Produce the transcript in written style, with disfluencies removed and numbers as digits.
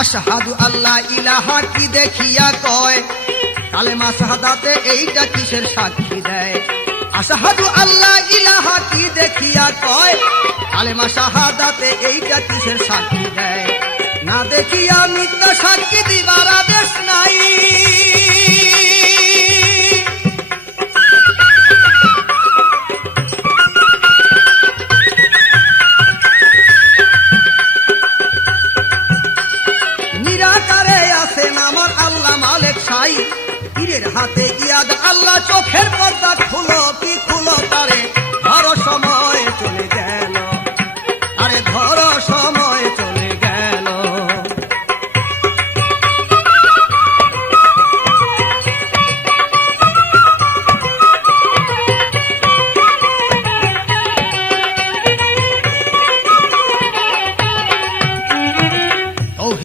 আশহাদু আল্লা ইলাহা কি দেখিয়া কয়, কালেমা শাহাদাতে এইটা কিসের সাক্ষী দেয়? আশহাদু আল্লা ইলাহা কি দেখিয়া কয়, কালেমা শাহাদাতে এইটা কিসের সাক্ষী দেয়? না দেখিয়া মিথ্যা সাক্ষী দিবার আদেশ নাই। নিরাকারে আছেন আমার আল্লাহ মালিক সাই, পীরের হাতে ইয়াদ আল্লাহ চোখের পর্দা খুলো কি খুলো তারে